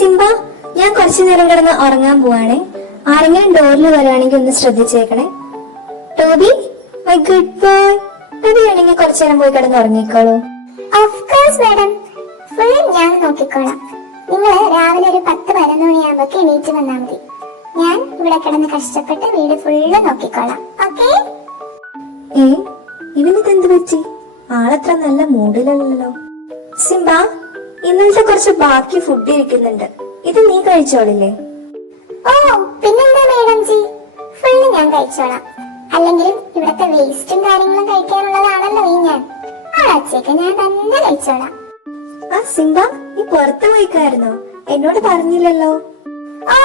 Simba, ഞാൻ കുറച്ചു നേരം കിടന്ന് ഉറങ്ങാൻ പോവാണേ. ആരെങ്കിലും ഡോറിൽ വരികയാണെങ്കിൽ ഒന്ന് ശ്രദ്ധിച്ചേക്കണേ. Toby, my good boy. Toby വേണമെങ്കിൽ കുറച്ചു നേരം പോയി കിടന്ന് ഉറങ്ങിക്കോളൂ. ഓഫ് കോഴ്സ് മാഡം, ഫുൾ ഞാൻ നോക്കിക്കോളാം. നിങ്ങൾ രാവിലെ ഒരു 10-11 മണിയാകുമ്പോ എണീറ്റ് വന്നാൽ മതി. ഞാൻ ഇവിടെ കിടന്ന് കഷ്ടപ്പെട്ട് വീട് ഫുള്ള് നോക്കിക്കോളാം. ഓക്കേ? ഇവനിതെന്ത് പറ്റി? ആളത്ര നല്ല മൂഡിലല്ലോ. സിംബ, ഇന്നലത്തെ കുറച്ച് ബാക്കി ഫുഡ് ഇരിക്കുന്നുണ്ട്. ഇത് നീ കഴിച്ചോളില്ലേ? ഓ പിന്നെന്താ മേഡം ജി, ഫുള്ള് ഞാൻ കഴിച്ചോളാം. അല്ലെങ്കിലും ഇവിടത്തെ വേസ്റ്റും കാര്യങ്ങളും കഴിക്കാനുള്ളതാണല്ലോ ഈ ഞാൻ. ആളച്ചേക്ക് ഞാൻ തന്നെ കഴിച്ചോളാം. സിംബ, നീ പുറത്തു പോയിക്കായിരുന്നോ? എന്നോട് പറഞ്ഞില്ലല്ലോ. ഓ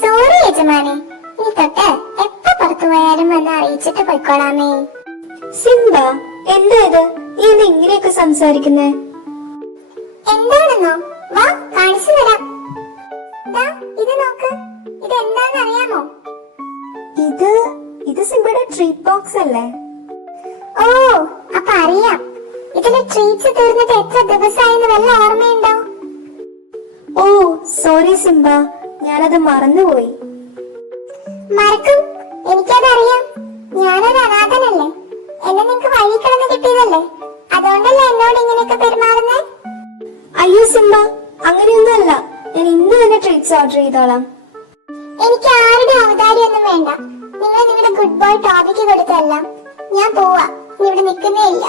സോറി യജമാനെ, ഇനി തൊട്ട് എപ്പോ പുറത്തു പോയാലും വന്ന് അറിയിച്ചിട്ട് പോയിക്കോളാമേ. സിംബ, എന്താ ഇത്? നീ എന്താ ഇങ്ങനെയൊക്കെ സംസാരിക്കുന്നേ? എന്താണെന്നോ? വാ കാണിച്ചു തരാം. ഇത് നോക്ക്, ഇത് എന്താന്ന് അറിയാമോ? ഇത് സിംബയുടെ ട്രീറ്റ് ബോക്സ് അല്ലേ? ഓ അപ്പൊ അറിയാം. ഇതിലെ ട്രീറ്റ്സ് തീർന്നിട്ട് എത്ര ദിവസമായെന്ന് വല്ല ഓർമ്മയുണ്ടോ? ഓ സോറി സിംബ, ഞാനത് മറന്നുപോയി. മറക്കും, എനിക്കതറിയാം. ഞാനൊരു അനാഥനല്ലേ, എന്നെ നിനക്ക് വഴി കിടന്ന് കിട്ടിയതല്ലേ, അതുകൊണ്ടല്ലേ എന്നോട് ഇങ്ങനെയൊക്കെ പെരുമാറുന്നേ? അയ്യോ സിംബ, അങ്ങനെയൊന്നുമല്ല. ഞാൻ ഇന്ന് തന്നെ ട്രീറ്റ്സ് ഓർഡർ ചെയ്തോളാം. എനിക്ക് ആരുടെ അവതാരിയൊന്നും വേണ്ട. നിങ്ങൾ നിങ്ങളുടെ ഗുഡ് ബോയ് ടോബിക്ക് കൊടുത്തല്ല. ഞാൻ പോവാ, ഇവിടെ നിൽക്കുന്നേ ഇല്ല.